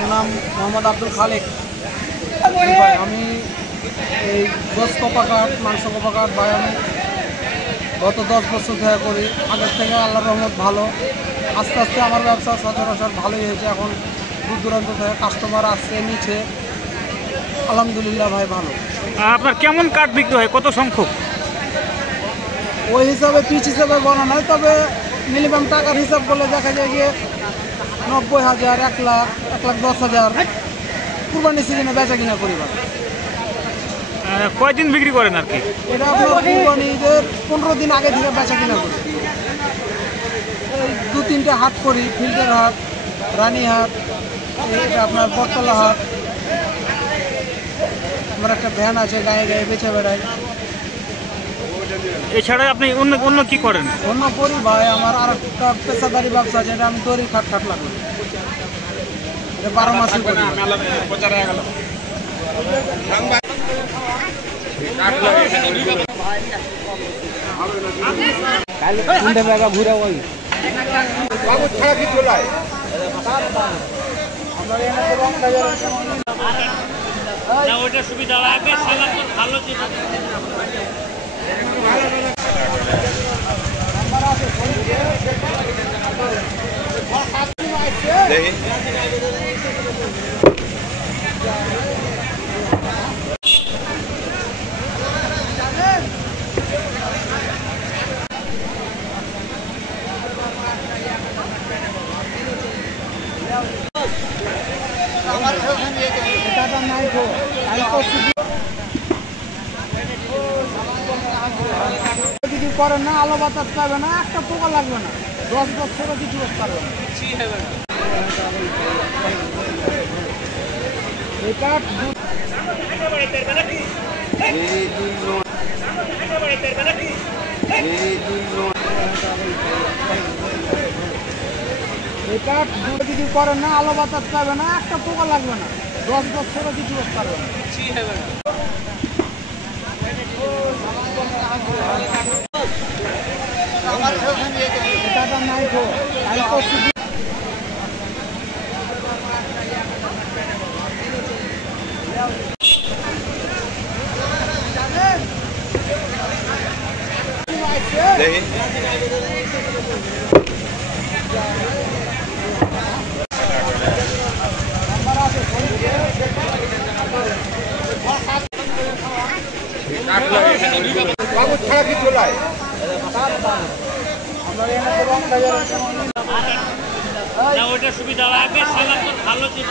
আমার নাম মোহাম্মদ আব্দুল খালেক। আমি এই গোস কপাকাট মাংস কপাকাট ভাই আমি গত 10 বছর ধরে করি। আগের থেকে আল্লাহর রহমত ভালো, আস্তে আস্তে আমার ব্যবসা সচরাচর ভালোই হয়েছে। এখন দূর দূরান্ত থেকে কাস্টমার আসছে নিচে, আলহামদুলিল্লাহ ভাই ভালো। আপনার কেমন কাঠ বিক্রি হয়, কত সংখ্যক? ওই হিসাবে পিস হিসাবে বলা নয়, তবে মিনিমাম টাকার হিসাব করলে দেখা যায় গিয়ে 90,000, 1 লাখ, 1,10,000 কুরবানি সিজনে বেচা কিনা করি। কয়দিন বিক্রি করেন আর কি? এটা আপনার কুরবানি ঈদের 15 দিন আগে থেকে বেচা কিনা করি। এই 2-3টে হাট করি, ফিল্ডের হাট, রানীহাট, এটা আপনার বটতলা হাট। আমার একটা ভ্যান আছে, গায়ে গায়ে বেচে বেড়াই। এছাড়া আপনি অন্য কি করেন? অন্য করি ভাই, আমার আর একটা পেশাদারি ব্যবসা আছে, এটা আমি তৈরি খাটলা করি। এটা 12 মাসই করি। ঘুরে ওই ছাড়া কি চলায় ওইটা সুবিধা লাগবে, ভালো ছিল। কিছু করেন না, আলো বাতাস পাবে না, একটা পোকা লাগবে না, 10 বছরও কিছু পারবে না। কিছু করেন না, আলো বাতাস পাবে না, একটা পোকা লাগবে না, 10 বছরও কিছু পারবে না। এটা নাই তো ছাড়া কি চলায় ওইটা সুবিধা লাগবে, ভালো ছিল।